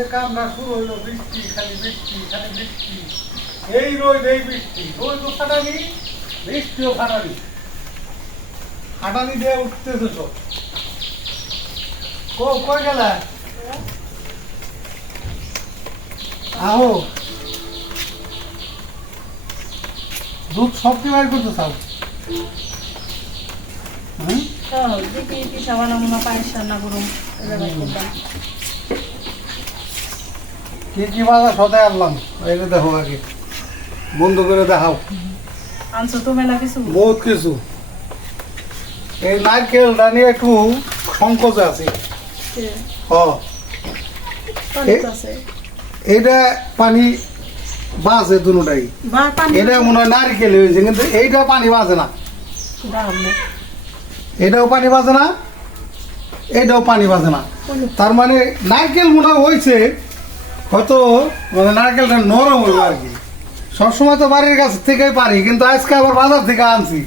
যে কামরা শুরু হইল বৃষ্টি, খালি বৃষ্টি খালি বৃষ্টি। এই রোদ, এই বৃষ্টি। রোদও ফাটানি বৃষ্টিও ফাটানি ফাটানি দিয়ে উঠতেছে তো। কো, কই আহো। দুধ সব কি বাইর করতে চাও? হুম তো দেখি পিঠা বানাবো না পায়েস রান্না করুন। কি কি সদাই আনলাম? এটা দেখো আগে। বন্ধ করে দেখাও। আনছো তো মেলা কিছু? বহুত কিছু। এই নারকেলটা নিয়ে একটু সংকোচ আছে। এইটা পানি বাঁচে দুটাই। এটা মনে হয় নারকেল হয়েছে কিন্তু এইটা পানি বাঁচে না। এটাও পানি বাঁচে না এইটাও পানি বাঁচে না। তার মানে নারকেল মনে হয় হয়েছে হয়তো মানে নারকেলটা নরম হইব আর কি। সবসময় তো বাড়ির গাছ থেকেই পারি কিন্তু আজকে আবার বাজার থেকে আনছি।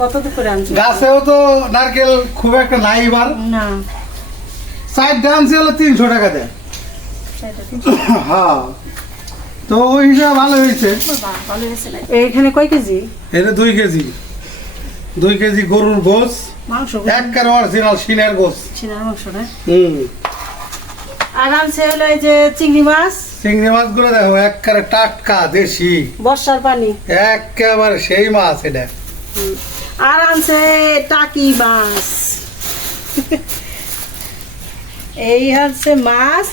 কত করে গাছেও তো নারকেল খুব একটা নাই এবার। না। সাইড আনছি হলো তিনশো টাকা দেয়। হ্যাঁ। তো ওই হিসাবে ভালো হয়েছে। এইখানে কয় কেজি? এটা দুই কেজি। দুই কেজি গরুর গোস। মাংস একবার অরিজিনাল সিনের গোস। চিনার মাংস না? হুম। আর আনছে হলো এই যে চিংড়ি মাছ। চিংড়ি মাছগুলো দেখো একবারে টাটকা দেশি। বর্ষার পানি। একেবারে সেই মাছ এটা। হুম। আর আনছে টাকি মাছ। এই হচ্ছে মাছ।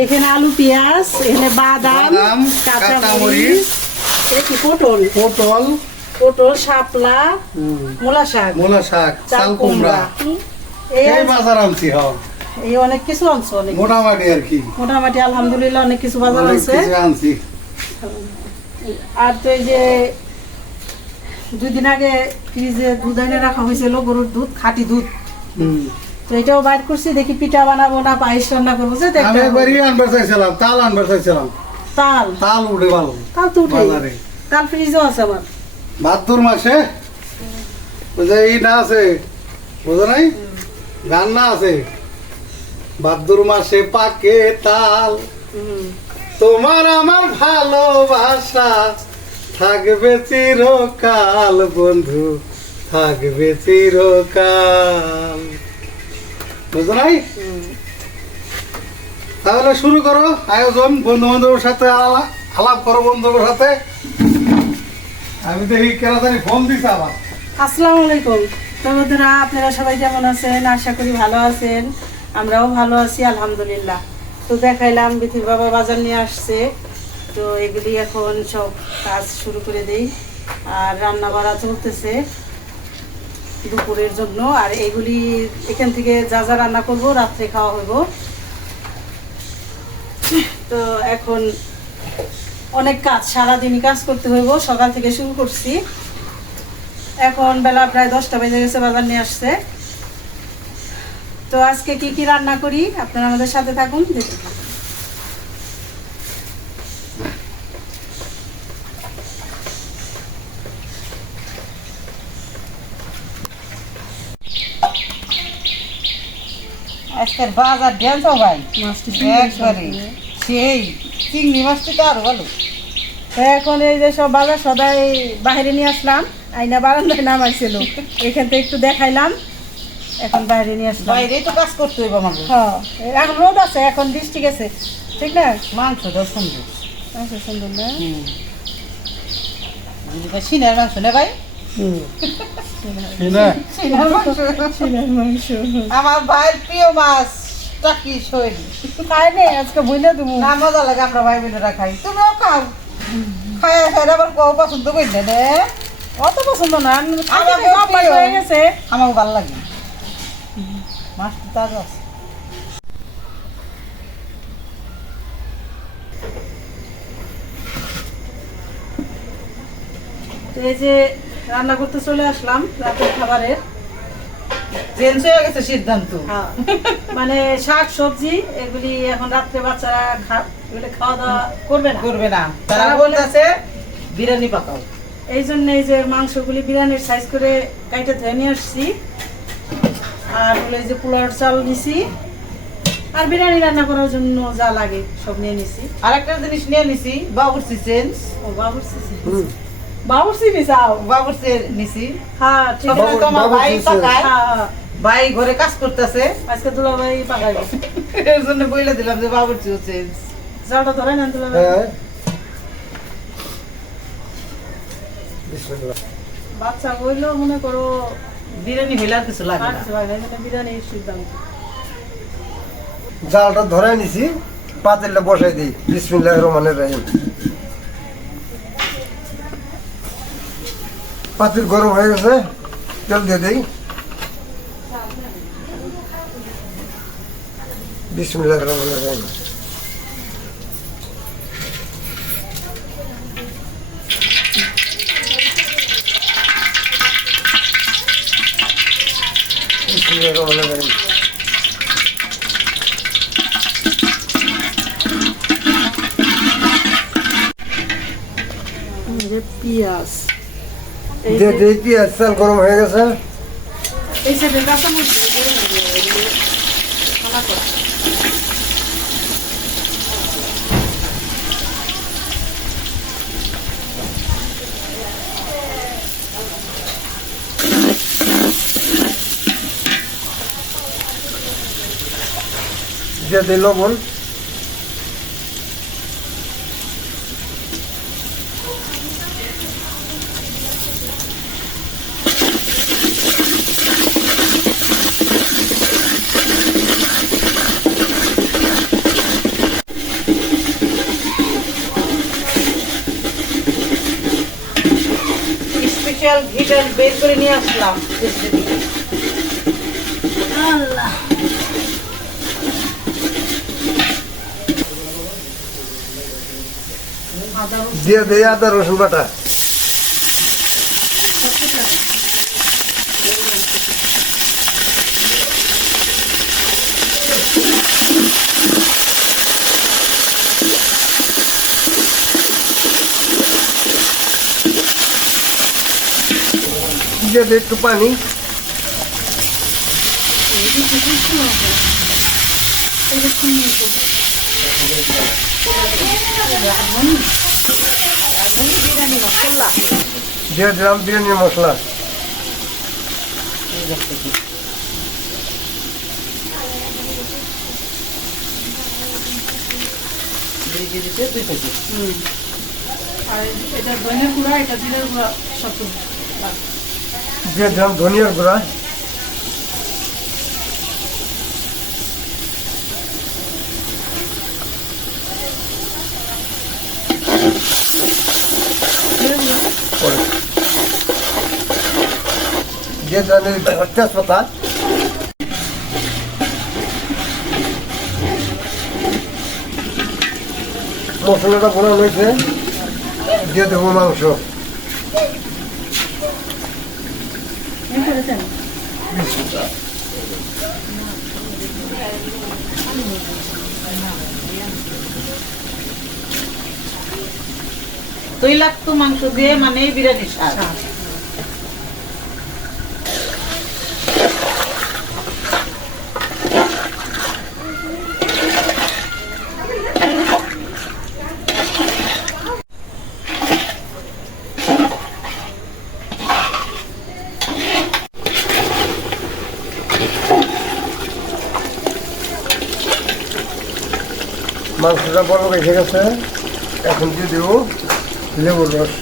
এখানে আলু পেঁয়াজ এখানে বাদাম বাদাম, কাঁচা কাঁচামরিচ, মরিচ কি পটল? পটল। পটল শাপলা মূলা শাক মূলা শাক চাল কুমড়া। এই বাজার আনছি হ্যাঁ এই অনেক কিছু আনছে অনেক মোটামুটি আর কি। মোটামুটি আলহামদুলিল্লাহ অনেক কিছু বাজার আছে আনছি। আর তো এই যে দুই দিন আগে ফ্রিজে দুধ এনে রাখা হয়েছিল গরুর দুধ খাঁটি দুধ। তো এটাও বাইর করছি দেখি পিঠা বানাবো না পায়েস রান্না করব যে আমি একবার ইয়ে আনবার চাইছিলাম তাল আনবার চাইছিলাম। তাল? তাল উঠে ভালো তাল তো উঠে তাল ফ্রিজও আছে আমার ভাদ্র মাসে? ওই যে ই না আছে। বুঝো নাই? গান না আছে? ভাদ্র মাসে পাকে তাল। তোমার আমার ভালোবাসা থাকবে চিরকাল বন্ধু থাকবে চিরকাল। বুঝো নাই? তাহলে শুরু করো আয়োজন বন্ধু বান্ধবের সাথে আলা- আলাপ করো বন্ধুদের সাথে। আমি দেখি কেন জানি ফোন দিছে আবার। আসসালামু আলাইকুম। তো বন্ধুরা আপনারা সবাই কেমন আছেন? আশা করি ভালো আছেন। আমরাও ভালো আছি, আলহামদুলিল্লাহ। তো দেখাইলাম, বিথির বাবা বাজার নিয়ে আসছে। তো এগুলি এখন সব কাজ শুরু করে দেই। আর রান্না বাড়া চলতেছে দুপুরের জন্য। আর এগুলি এখান থেকে যা যা রান্না করব, রাত্রে খাওয়া হইব। তো এখন অনেক কাজ, সারাদিনই কাজ করতে হইব। সকাল থেকে শুরু করছি। এখন বেলা প্রায় দশটা বেজে গেছে, বাজার নিয়ে আসছে তো আজকে কি কি রান্না করি? আপনারা আমাদের সাথে থাকুন দেখতে থাকুন। আজকের বাজার ড্যান্স ভাই। একবারে। সেই চিংড়ি মাছটি তো আরও ভালো। এখন এই যে সব বাজার সদাই বাইরে নিয়ে আসলাম। আইনা বারান্দায় নামাইছিল। এখান থেকে একটু দেখাইলাম। এখন বাইরে নিয়ে আসলাম। বাইরে তো কাজ করতে হইব আমাকে হ্যাঁ এখন রোদ আছে এখন বৃষ্টি গেছে। ঠিক না? মাংস দাও সুন্দর। আচ্ছা সুন্দর না? সিনের মাংস না ভাই? কি মাংস। মাংস। আমার ভাইয়ের প্রিয় মাছ টাকি শৈল খাই নে আজকে বুঝলে তুমি না মজা লাগে আমরা ভাই বোনেরা খাই। তুমিও খাও। খাই খাই আবার কও পছন্দ করলে রে অত পছন্দ না আমার ভালো লাগে। মাছটি তাজা আছে। তো এই যে রান্না করতে চলে আসলাম রাতের খাবারের চেঞ্জ হয়ে গেছে সিদ্ধান্ত। হ্যাঁ। মানে শাক সবজি এগুলি এখন রাত্রে বাচ্চারা খা এগুলি খাওয়া দাওয়া করবে না। করবে না। তারা বলতেছে বিরিয়ানি পাকাও। এই জন্য এই যে মাংসগুলি বিরিয়ানির সাইজ করে কাইটে ধুয়ে নিয়ে আসছি। আর হলো এই যে পোলার চাল নিছি। আর বিরিয়ানি রান্না করার জন্য যা লাগে সব নিয়ে নিছি। আর একটা জিনিস নিয়ে নিছি বাবুরসি চেঞ্জ। ও বাবুর্চি হুম। বাবুর্চি নিছাও বাবুরসি নিছি। হ্যাঁ ঠিক আছে। সবসময় তো আমার ভাই পাকায়। হ্যাঁ, হ্যাঁ। ভাই ঘরে কাজ করতেছে। আজকে দুলাভাই পাকাইবে এর জন্য বলে দিলাম যে বাবুরসিও চেঞ্জ। জালটা ধরে নেন দুলাভাই। হ্যাঁ। বিসমিল্লাহ। বাচ্চা বলল মনে করো বিরিয়ানি হইলে আর কিছু লাগে না। বিরিয়ানি সিদ্ধান্ত। জালটা ধরে নিছি পাতিলটা বসাই দিই। বিসমিল্লাহ রহমানের রহিম। পাতিল গরম হয়ে গেছে তেল দিয়ে দিই। বিসমিল্লাহ রহমানের রহিম। বিসমিল্লাহ বলে রহিম পেঁয়াজ। দিয়ে তেল গরম হয়ে গেছে। এই কাঁচামরিচ দিয়ে দিলে হবে, এগুলো খানা করা। দিয়ে দিই লবণ। স্পেশাল ঘিটার বের করে নিয়ে আসলাম। দিয়ে দিই আদা রসুন বাটা। দিয়ে দিই একটু পানি। দিয়ে দিলাম বিরিয়ানি মশলা দুই কেজিতে দুই প্যাকেট হুম। আর এটা ধনিয়া গুঁড়া এটা জিরার গুঁড়া সব কিছু লাগবে। দিয়ে দিলাম ধনিয়ার গুঁড়া দিয়ে তেজপাতা মশলাটা হয়েছে। দিয়ে দেবো মাংস? তৈলাক্ত মাংস দিয়ে মানে বিরিয়ানি স্বাদ। মাংসটা বড় এসে গেছে এখন দিয়ে দেবো লেবুর রস।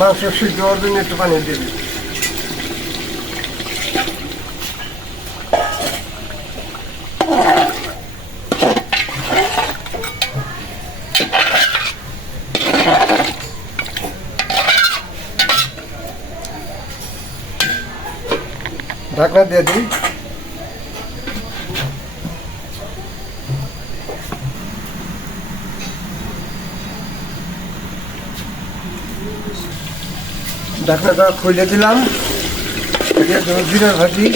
মাংস সিদ্ধ হওয়ার জন্য একটু পানি দিই। ঢাকনা দিয়ে দিই। ঢাকনাটা খুলে দিলাম। দেবো জিরার ভাজি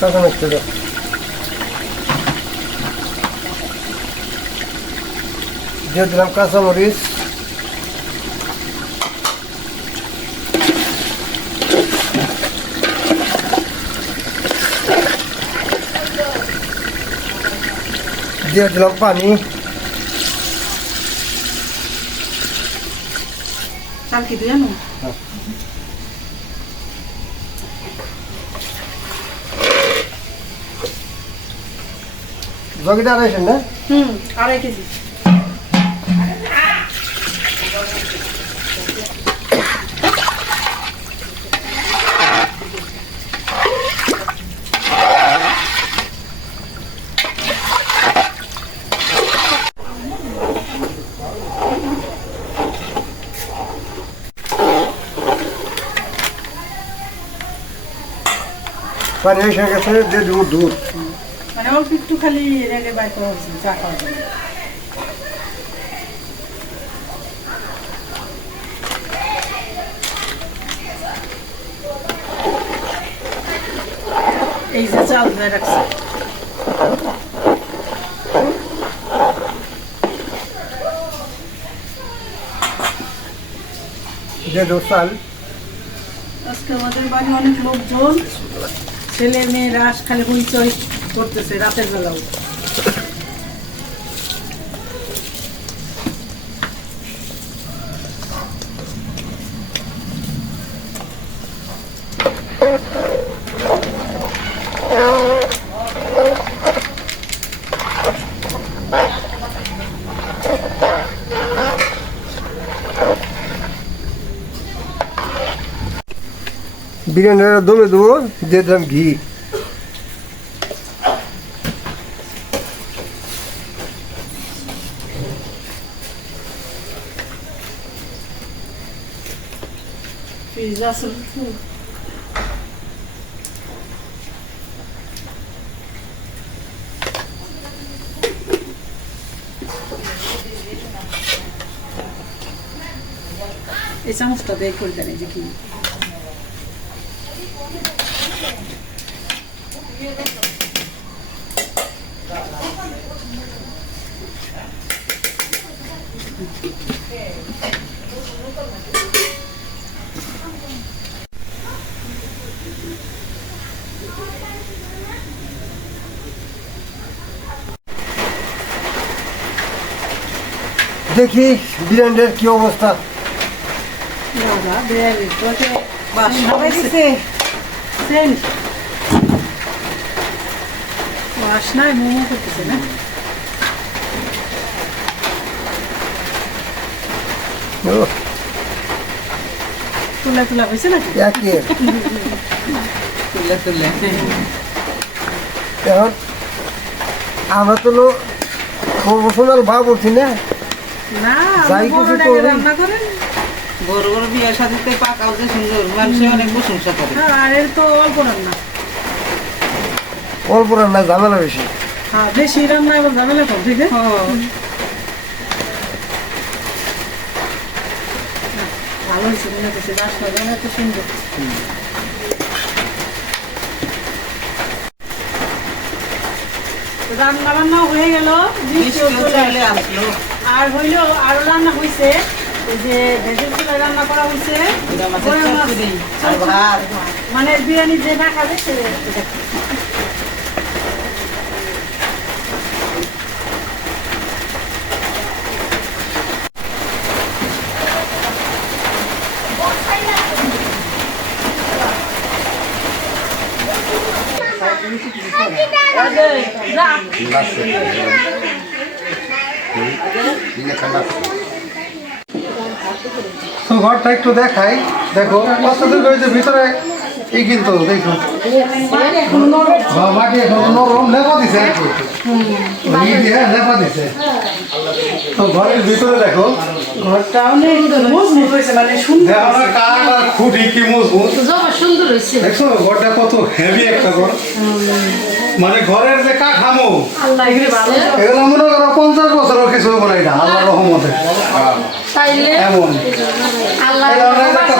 কাঁচা দিয়ে দিলাম কাঁচামরিচ। দিয়ে দিলাম পানি। জগিটা আড়াইশেন না? হুম আড়াই কেজি পানি এসে গেছে দিয়ে দেবো দুধ। মানে অল্প একটু খালি রেগে বাইর করা চা খাওয়ার জন্য এই যে চাল ধুয়ে রাখছে। দিয়ে দেবো চাল। আজকে আমাদের বাড়ি অনেক লোকজন। ছেলে মেয়েরা খালি হইচই করতেছে রাতের বেলাও বিরিয়ানিটা দমে দেবো দিয়ে দিলাম ঘি। এই চামচটা দিয়ে করে দেন এই যে কি দেখি বিরিয়ানির কি অবস্থা বাবা বিরিয়ানি তোকে বাস সবাই দিছে সেন্ট বাসনায় মোমো করতেছে না তুলা তুলা হয়েছে নাকি তুলে তুলে এখন আমরা তো প্রফেশনাল ভাব উঠছি না না রান্না করেন বড় বড় বিয়ের সাথে পাকাও যে সুন্দর মানুষে অনেক প্রশংসা করে। হ্যাঁ, আর এর তো অল্প রান্না। অল্প রান্না ঝামেলা বেশি। হ্যাঁ বেশি রান্না এবার ঝামেলা কম ঠিক আছে? ভালো হয়েছে মনে হচ্ছে বাসনা এত সুন্দর। রান্না বান্না হয়ে গেল আর হইল আরও রান্না হয়েছে যে ভেজের রান্না করা হয়েছে মানে বিরিয়ানি যে না খাবে সে ঘরটা একটু দেখাই। দেখো কতদূর রয়েছে ভিতরে এই কিন্তু দেখো। হ্যাঁ, মাটি এখন নরম? লেপা দিছে ই লেপা দিছে। তো ঘরের ভিতরে দেখো। ঘরটা অনেক মজবুত হয়েছে মানে সুন্দর দেখো কাঠ আর খুঁটি কি মজবুত। সুন্দর হয়েছে। দেখছ ঘরটা কত হেভি একটা ঘর। মানে ঘরের যে কাঠামো। এগুলো মনে করো পঞ্চাশ বছরও কিছু হবে না এটা আল্লাহ। রহমতে। তাইলে এমন।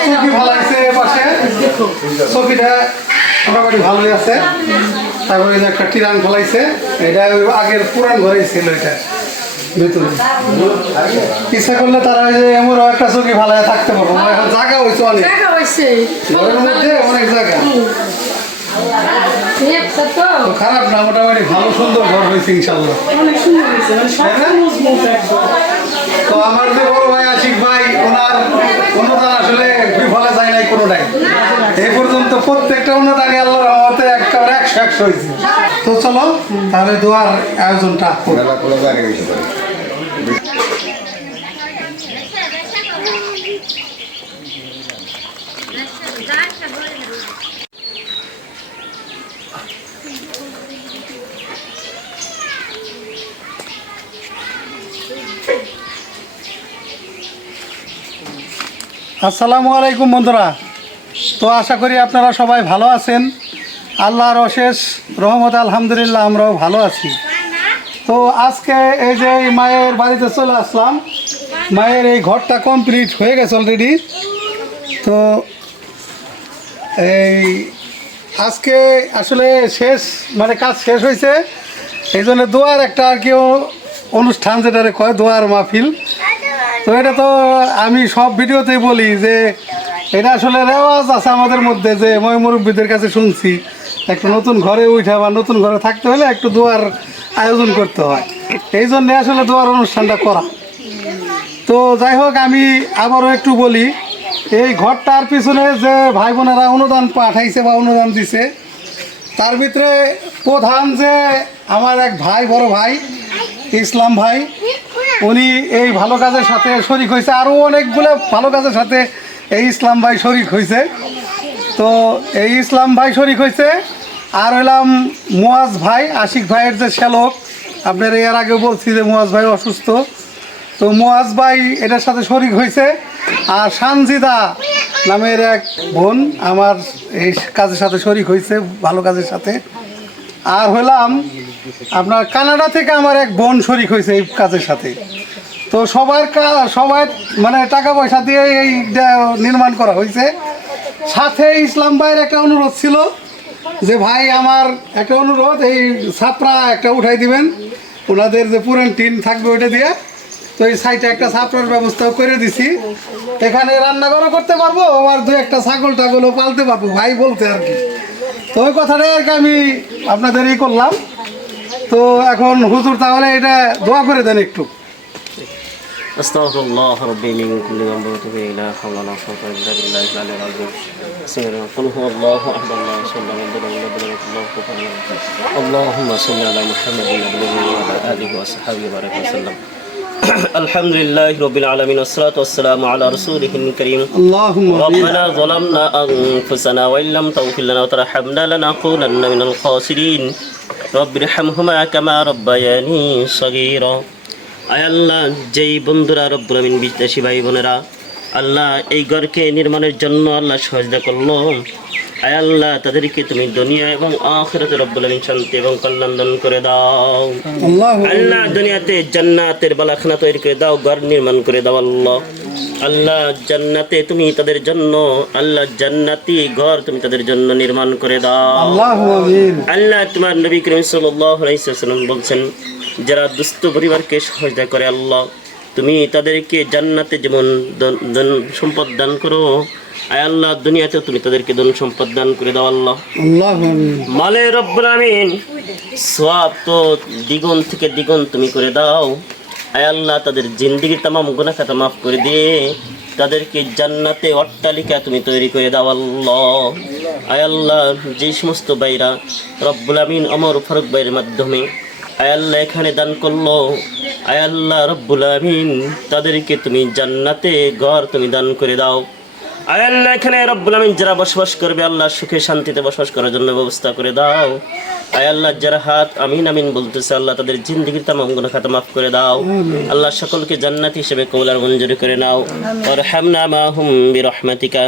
চৌকি ভালাইছে এ পাশে। চৌকিটা মোটামুটি ভালোই আছে। তারপরে একটা টিরান ফেলাইছে। এটা ওই আগের পুরান ঘরেই ছিল এটা। ভিতরে। ইচ্ছা করলে তারা ওই যে এমন একটা চৌকি ভালাই থাকতে পারব। আমার জায়গা হয়েছে অনেক। হয়েছে ঘরের মধ্যে অনেক জায়গা। তো তো খারাপ না মোটামুটি ভালো সুন্দর ঘর হয়েছে ইনশাল্লাহ অনেক সুন্দর হয়েছে মানে একদম তো আমার যে বড় ভাই আশিক ভাই ওনার অনুদান আসলে বিফলে যায় নাই কোনোটাই। এই পর্যন্ত প্রত্যেকটা অনুদানই আল্লাহ রহমতে একেবারে একশো একশো হয়েছে। তো চলো তাহলে দোয়ার আয়োজনটা করি। মেলা খোলা জায়গা গেছে করে আসসালামু আলাইকুম বন্ধুরা। তো আশা করি আপনারা সবাই ভালো আছেন। আল্লাহর অশেষ রহমত আলহামদুলিল্লাহ আমরাও ভালো আছি। তো আজকে এই যে মায়ের বাড়িতে চলে আসলাম। মায়ের এই ঘরটা কমপ্লিট হয়ে গেছে অলরেডি তো এই আজকে আসলে শেষ মানে কাজ শেষ হয়েছে। এই জন্য দোয়ার একটা আর কেউ অনুষ্ঠান যেটারে কয়, দোয়ার মাহফিল। তো এটা তো আমি সব ভিডিওতেই বলি যে এটা আসলে রেওয়াজ আছে আমাদের মধ্যে যে মই মুরব্বীদের কাছে শুনছি, একটা নতুন ঘরে উঠা বা নতুন ঘরে থাকতে হলে একটু দোয়ার আয়োজন করতে হয়। এই জন্যে আসলে দোয়ার অনুষ্ঠানটা করা। তো যাই হোক, আমি আবারও একটু বলি, এই ঘরটার পিছনে যে ভাই বোনেরা অনুদান পাঠাইছে বা অনুদান দিছে, তার ভিতরে প্রধান যে আমার এক ভাই, বড় ভাই ইসলাম ভাই, উনি এই ভালো কাজের সাথে শরিক হয়েছে আরও অনেকগুলো ভালো কাজের সাথে এই ইসলাম ভাই শরিক হয়েছে। তো এই ইসলাম ভাই শরিক হয়েছে, আর হইলাম মুয়াজ ভাই, আশিক ভাইয়ের যে শ্যালক, আপনার এর আগে বলছি যে মুয়াজ ভাই অসুস্থ। তো মুয়াজ ভাই এটার সাথে শরিক হয়েছে, আর সানজিদা নামের এক বোন আমার এই কাজের সাথে শরিক হয়েছে, ভালো কাজের সাথে। আর হলাম আপনার কানাডা থেকে আমার এক বোন শরিক হয়েছে এই কাজের সাথে। তো সবার সবার মানে টাকা পয়সা দিয়ে এইটা নির্মাণ করা হয়েছে। সাথে ইসলাম ভাইয়ের একটা অনুরোধ ছিল যে, ভাই, আমার একটা অনুরোধ, এই ছাপড়া একটা উঠাই দিবেন। ওনাদের যে পুরান টিন থাকবে ওইটা দিয়ে। তো এই সাইডে একটা ছাপড়ার ব্যবস্থাও করে দিছি। এখানে রান্নাঘরও করতে পারব, আবার দু একটা ছাগল টাগলও পালতে পারব, ভাই বলতে আর কি। তো ওই কথাটাই আর কি আমি আপনাদের ই করলাম। তো এখন হুজুর তাহলে এটা দোয়া করে দেন একটু أستغفر الله ربي من كل ما به لا حول ولا قوة إلا بالله العلي العظيم قل هو الله أحد الله صلى الله عليه وسلم اللهم صل على محمد وعلى آله وصحبه وبارك وسلم الحمد لله رب العالمين والصلاة والسلام على رسوله الكريم اللهم ربنا ظلمنا أنفسنا وإن لم تغفر لنا وترحمنا لنكونن من الخاسرين رب ارحمهما كما ربياني صغيرا আয় আল্লাহ যেই বন্ধুরা রব্বুল আমিন বিদ্যাসী ভাই বোনেরা আল্লাহ এই ঘরকে নির্মাণের জন্য আল্লাহ সহযোগিতা করলো আয় আল্লাহ তাদেরকে তুমি দুনিয়া এবং আখিরাতে রব্বুল আমিন শান্তি এবং কল্যাণ দান করে দাও। আল্লাহ দুনিয়াতে জান্নাতের বালাখানা তৈরি করে দাও ঘর নির্মাণ করে দাও আল্লাহ। আল্লাহ জান্নাতে তুমি তাদের জন্য আল্লাহ জান্নাতি ঘর তুমি তাদের জন্য নির্মাণ করে দাও। আল্লাহ তোমার নবী করিম সাল্লাল্লাহু আলাইহি ওয়াসাল্লাম বলছেন যারা দুস্থ পরিবারকে সহায়তা করে আল্লাহ তুমি তাদেরকে জান্নাতে যেমন সম্পদ দান করো আয় আল্লাহ দুনিয়াতেও তুমি তাদেরকে ধন সম্পদ দান করে দাও আল্লাহ। মালে রব্বুল আমিন সওয়াব তো দ্বিগুণ থেকে দ্বিগুণ তুমি করে দাও। আয় আল্লাহ তাদের জিন্দিগির তামাম গুনাহ খাতা মাফ করে দিয়ে তাদেরকে জান্নাতে অট্টালিকা তুমি তৈরি করে দাও আল্লাহ। আয় আল্লাহ যে সমস্ত বাইরা রব্বুল আমিন অমর ফারুক বাইরের মাধ্যমে আয় আল্লাহ এখানে দান করল। আয় আল্লাহ রব্বুল আমিন তাদেরকে তুমি জান্নাতে ঘর তুমি দান করে দাও। আল্লাহ এখানে রব্বুল আমিন যারা বসবাস করবে আল্লাহ সুখে শান্তিতে বসবাস করার জন্য ব্যবস্থা করে দাও। আয় আল্লাহ যারা হাত আমিন আমিন বলতেছে আল্লাহ তাদের জিন্দগির তামাম গুনাহ খাতা মাফ করে দাও। আল্লাহ সকলকে জান্নাতি হিসেবে কবুলার মঞ্জুরি করে নাও। ওয়ারহামনা মাহুম বিরহমাতিকা।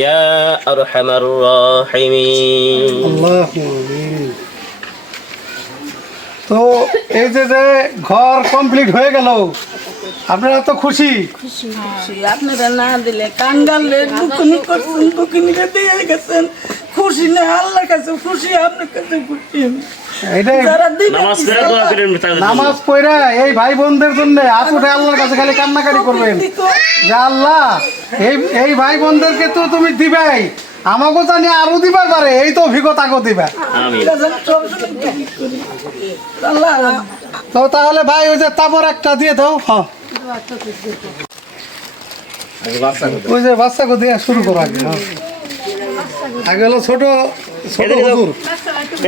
ইয়া আরহামার রাহিমিন। আল্লাহ আমিন। তো এই যে যে ঘর কমপ্লিট হয়ে গেল আপনারা তো খুশি? আপনারা না দিলে কাঙ্গালে দুকুনি করছেন দুকুনিকে দিয়ে গেছেন। খুশি না আল্লাহর কাছে খুশি আপনার কাছে খুশি। নামাজ পড়ে দোয়া করেন তাদের জন্য। নামাজ পড়ে এই ভাই বোনদের জন্য হাত উঠে আল্লাহর কাছে খালি কান্নাকাটি করবেন। যে আল্লাহ এই এই ভাই বোনদেরকে তো তুমি দিবাই। আমাকে জানি আরও দিবার পারে এই তো দিবা। আমিন। আল্লাহ তো তাহলে ভাই ওই যে তাবর একটা দিয়ে দাও হ্যাঁ ওই যে বাচ্চাকে দিয়ে শুরু করো আগে হ্যাঁ। আগে হলো ছোট ছোট হুজুর।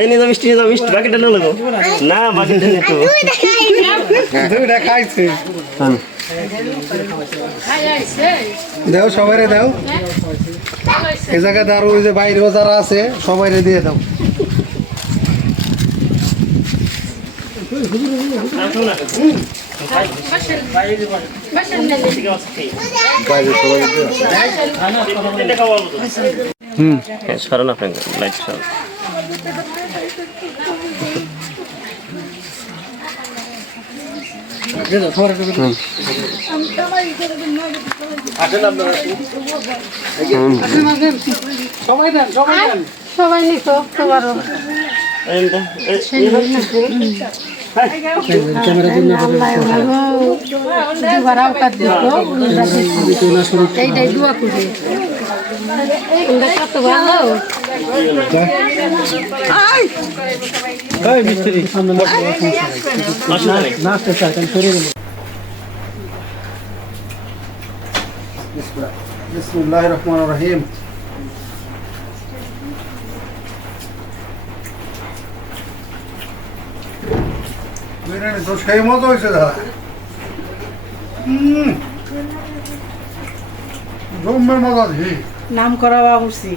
এই নিয়ে মিষ্টি নিয়ে মিষ্টি বাকিটা নিয়ে লাগো না বাকিটা নিয়ে তো দুইটা খাইছে। দাও সবাই দাও। এই জায়গাতে আরও ওই যে বাইরেও যারা আছে সবাই দিয়ে দাও। হ্যাঁ সরান আপনি লাইট সরান সবাই দেন সবাই দেন সবাই নিতো তোমারও এইটাই দোয়া করে কত ভালো বিসমুল্লাহ রহমান রহিম বিরিয়ানি তো সেই মতো হয়েছে দাদা। হুম জম্মের মজা নাম করা বাবুসি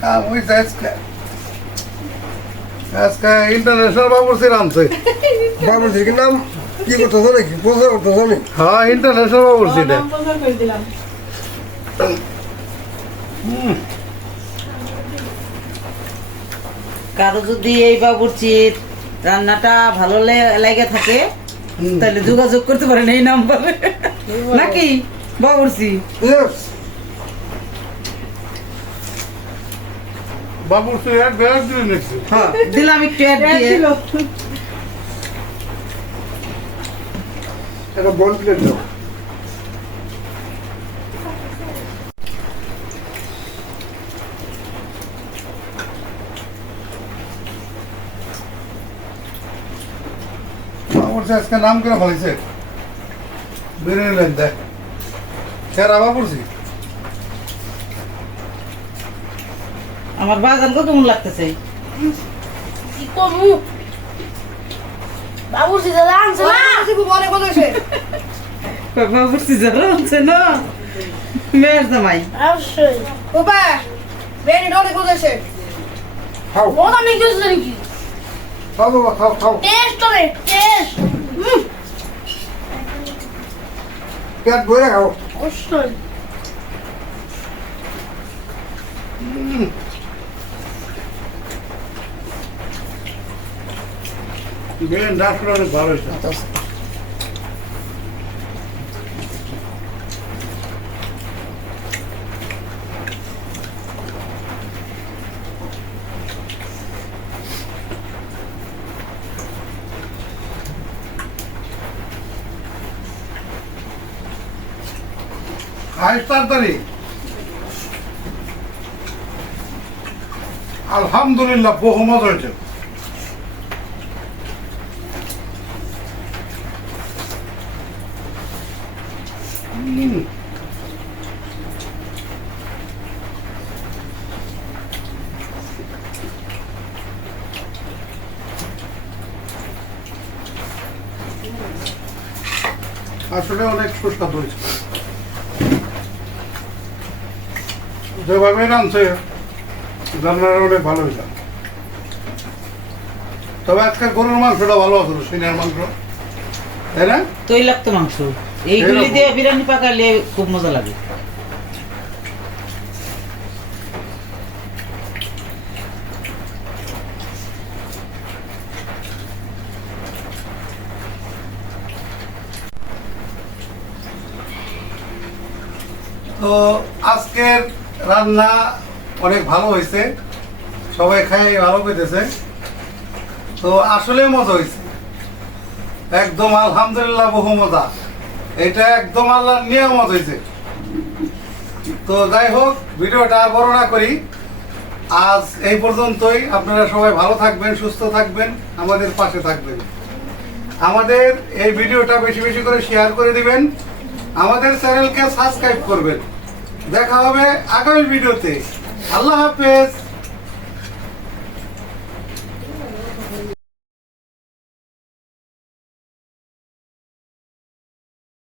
কাম হয়েছে আজকে। আজকে ইন্টারন্যাশনাল বাবুর্চি নামছে বাবুর দিকে নাম? কি করতেছো নাকি? প্রচার করতেছো নি হ্যাঁ ইন্টারন্যাশনাল বাবুর্চি এটা কারও যদি এই বাবুর্চির রান্নাটা ভালো লেগে থাকে তাহলে যোগাযোগ করতে পারেন এই নাম্বারে। নাকি? বাবুর্চি। বাবুর্চি এক বেড়ার দিলে নাকি হ্যাঁ দিলাম একটু অ্যাড দিয়ে। একটা বল প্লেট দাও। আজকে নাম করে ফেলেছে। বিরিয়ানি লেন দেখ। সেরা বাবুর্চি আমার বাগান কত মন লাগতেছে? কি কমু? বাবুজি দাদা আনছে না? বাবুর্চি যারা আছে। না? মেয়ের জামাই। অবশ্যই। ওপা বেড়ে ডরে কোথাছে খাও। বহুত আমি কিছু নাকি? খাও বাবা খাও খাও। টেস্ট করে টেস্ট। পেট ভরে খাও। অবশ্যই। বিরিয়ানি ডাক্তার অনেক ভালো তাড়াতাড়ি আলহামদুলিল্লাহ বহু মজা হয়েছে আসলে অনেক সুস্বাদু হয়েছে যেভাবে রাঁধছে রান্নাটা অনেক ভালো হয়েছে। তবে আজকে গরুর মাংসটা ভালো আছে সিনিয়ার মাংস। তাই না? তৈলাক্ত মাংস। এইগুলি। দিয়ে বিরিয়ানি পাকালে খুব মজা লাগে। তো আজকের রান্না অনেক ভালো হয়েছে। সবাই খাই ভালো পেতেছে তো আসলে মজা হয়েছে। একদম আলহামদুলিল্লাহ বহু মজা। এটা একদম আল্লাহ আল্লাহর নিয়ামত হয়েছে। তো যাই হোক, ভিডিওটা আর বড় না করি। আজ এই পর্যন্তই। আপনারা সবাই ভালো থাকবেন, সুস্থ থাকবেন, আমাদের পাশে থাকবেন। আমাদের এই ভিডিওটা বেশি বেশি করে শেয়ার করে দিবেন। আমাদের চ্যানেলকে সাবস্ক্রাইব করবেন। দেখা হবে আগামী ভিডিওতে। আল্লাহ হাফেজ।